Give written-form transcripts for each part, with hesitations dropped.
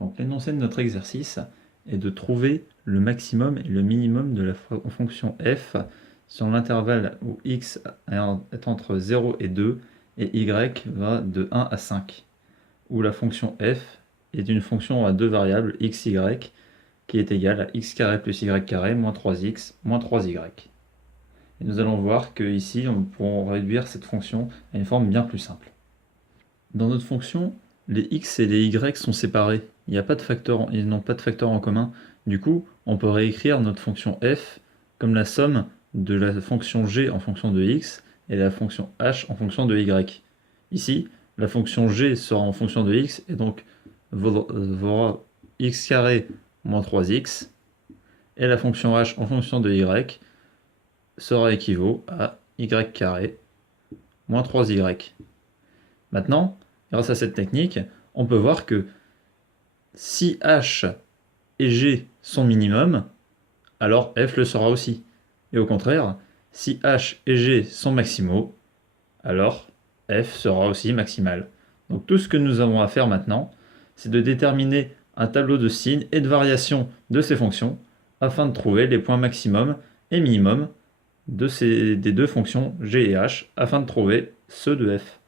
Donc l'énoncé de notre exercice est de trouver le maximum et le minimum de la fonction f sur l'intervalle où x est entre 0 et 2 et y va de 1 à 5, où la fonction f est une fonction à deux variables x, y, qui est égale à x carré plus y carré moins 3x moins 3y. Et nous allons voir que ici, on pourra réduire cette fonction à une forme bien plus simple. Dans notre fonction, les x et les y sont séparés. Ils n'ont pas de facteur en commun. Du coup, on peut réécrire notre fonction f comme la somme de la fonction g en fonction de x et la fonction h en fonction de y. Ici, la fonction g sera en fonction de x et donc vaudra x carré moins 3x, et la fonction h en fonction de y sera équivaut à y carré moins 3y. Maintenant, grâce à cette technique, on peut voir que si h et g sont minimum, alors f le sera aussi. Et au contraire, si h et g sont maximaux, alors f sera aussi maximal. Donc tout ce que nous avons à faire maintenant, c'est de déterminer un tableau de signes et de variations de ces fonctions afin de trouver les points maximum et minimum des deux fonctions g et h afin de trouver ceux de f.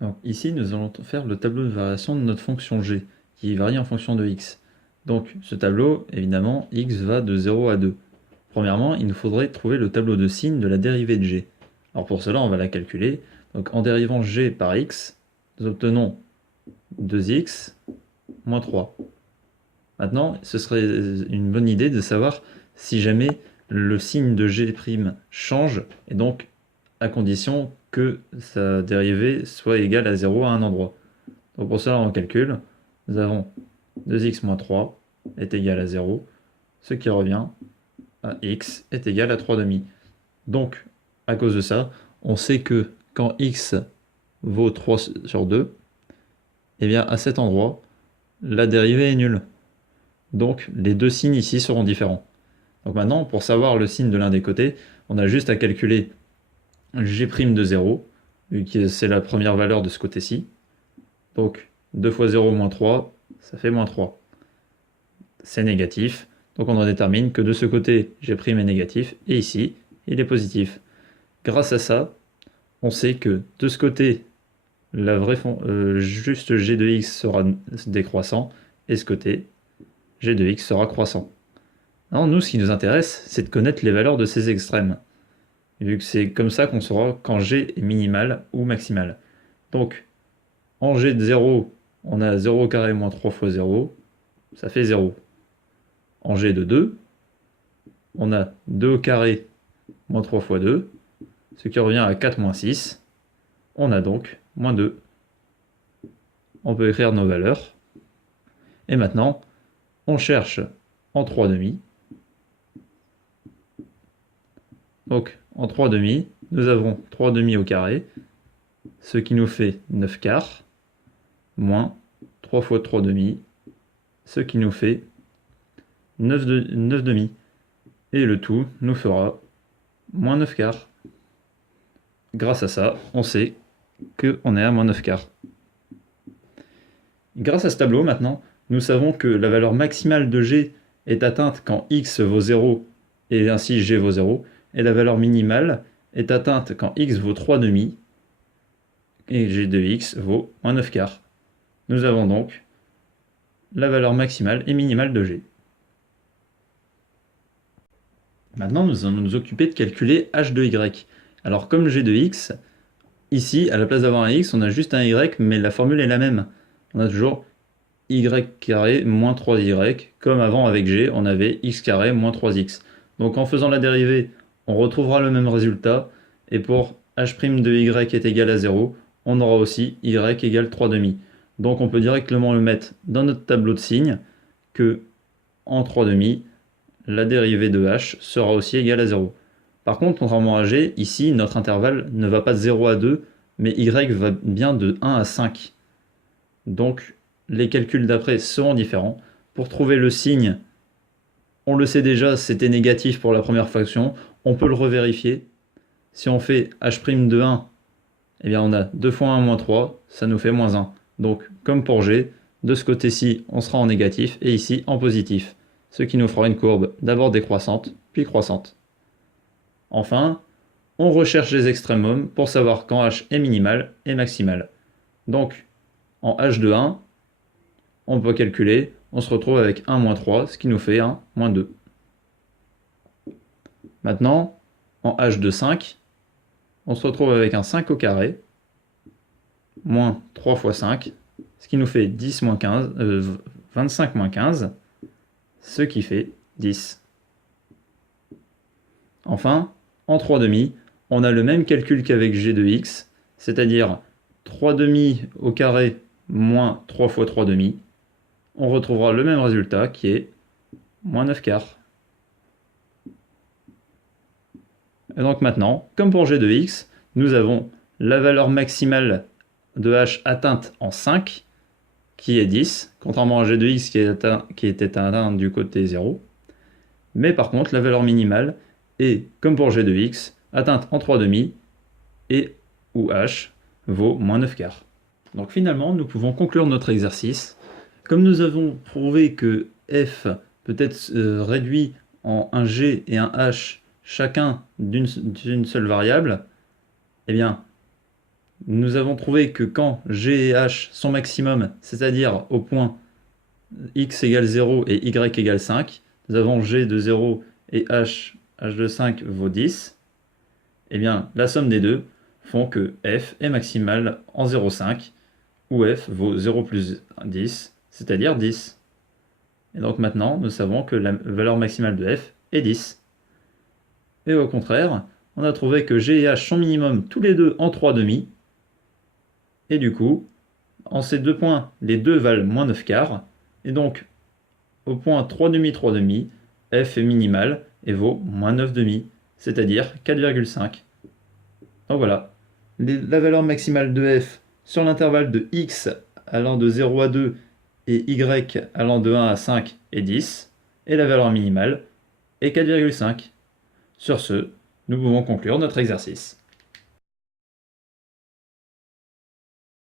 Donc ici, nous allons faire le tableau de variation de notre fonction g, qui varie en fonction de x. Donc ce tableau, évidemment, x va de 0 à 2. Premièrement, il nous faudrait trouver le tableau de signes de la dérivée de g. Alors pour cela, on va la calculer. Donc en dérivant g par x, nous obtenons 2x moins 3. Maintenant, ce serait une bonne idée de savoir si jamais le signe de g' change, et donc à condition que sa dérivée soit égale à 0 à un endroit. Donc pour cela, on calcule. Nous avons 2x moins 3 est égal à 0, ce qui revient à x est égal à 3 demi. Donc, à cause de ça, on sait que quand x vaut 3 sur 2, eh bien à cet endroit, la dérivée est nulle. Donc les deux signes ici seront différents. Donc maintenant, pour savoir le signe de l'un des côtés, on a juste à calculer g' de 0, vu que c'est la première valeur de ce côté-ci. Donc 2 fois 0 moins 3, ça fait moins 3. C'est négatif, donc on en détermine que de ce côté, g' est négatif, et ici, il est positif. Grâce à ça, on sait que de ce côté, juste g de x sera décroissant, et ce côté, g de x sera croissant. Alors nous, ce qui nous intéresse, c'est de connaître les valeurs de ces extrêmes, vu que c'est comme ça qu'on saura quand g est minimal ou maximal. Donc, en g de 0, on a 0 carré moins 3 fois 0, ça fait 0. En g de 2, on a 2 au carré moins 3 fois 2, ce qui revient à 4 moins 6. On a donc moins 2. On peut écrire nos valeurs. Et maintenant, on cherche en 3 demi. Donc, en 3 demi, nous avons 3 demi au carré, ce qui nous fait 9 quarts, moins 3 fois 3 demi, ce qui nous fait 9 demi. Et le tout nous fera moins 9 quarts. Grâce à ça, on sait qu'on est à moins 9 quarts. Grâce à ce tableau, maintenant, nous savons que la valeur maximale de g est atteinte quand x vaut 0 et ainsi g vaut 0, et la valeur minimale est atteinte quand x vaut 3 demi et g de x vaut moins 9 quarts. Nous avons donc la valeur maximale et minimale de g. Maintenant, nous allons nous occuper de calculer h de y. Alors comme g de x, ici, à la place d'avoir un x, on a juste un y, mais la formule est la même. On a toujours y carré moins 3y, comme avant avec g, on avait x carré moins 3x. Donc en faisant la dérivée, on retrouvera le même résultat, et pour h' de y est égal à 0, on aura aussi y égale 3 demi. Donc on peut directement le mettre dans notre tableau de signes, que en 3 demi, la dérivée de h sera aussi égale à 0. Par contre, contrairement à g, ici, notre intervalle ne va pas de 0 à 2, mais y va bien de 1 à 5. Donc, les calculs d'après seront différents. Pour trouver le signe, on le sait déjà, c'était négatif pour la première fonction. On peut le revérifier. Si on fait h' de 1, eh bien on a 2 fois 1 moins 3, ça nous fait moins 1. Donc, comme pour G, de ce côté-ci, on sera en négatif, et ici, en positif. Ce qui nous fera une courbe d'abord décroissante, puis croissante. Enfin, on recherche les extrémums pour savoir quand h est minimal et maximal. Donc, en h de 1, on peut calculer, on se retrouve avec 1 moins 3, ce qui nous fait 1 moins 2. Maintenant, en h de 5, on se retrouve avec un 5 au carré, moins 3 fois 5, ce qui nous fait 10 moins 15, 25 moins 15, ce qui fait 10. Enfin, en 3 demi, on a le même calcul qu'avec g de x, c'est-à-dire 3 demi au carré moins 3 fois 3 demi. On retrouvera le même résultat qui est moins 9 quarts. Et donc maintenant, comme pour g de x, nous avons la valeur maximale de h atteinte en 5, qui est 10, contrairement à g de x qui était atteint du côté 0. Mais par contre, la valeur minimale est, comme pour g de x, atteinte en 3 demi, et où h vaut moins 9 quarts. Donc finalement, nous pouvons conclure notre exercice. Comme nous avons prouvé que f peut être réduit en un g et un h chacun d'une seule variable, eh bien, nous avons trouvé que quand g et h sont maximum, c'est-à-dire au point x égale 0 et y égale 5, nous avons g de 0 et h de 5 vaut 10, eh bien, la somme des deux font que f est maximale en 0,5, où f vaut 0 plus 10, c'est-à-dire 10. Et donc maintenant, nous savons que la valeur maximale de f est 10. Et au contraire, on a trouvé que g et h sont minimum tous les deux en 3 demi, et du coup, en ces deux points, les deux valent moins 9 quarts, et donc, au point 3 demi, 3 demi, f est minimal et vaut moins 9 demi, c'est-à-dire 4,5. Donc voilà, la valeur maximale de f sur l'intervalle de x allant de 0 à 2 et y allant de 1 à 5 est 10, et la valeur minimale est 4,5. Sur ce, nous pouvons conclure notre exercice.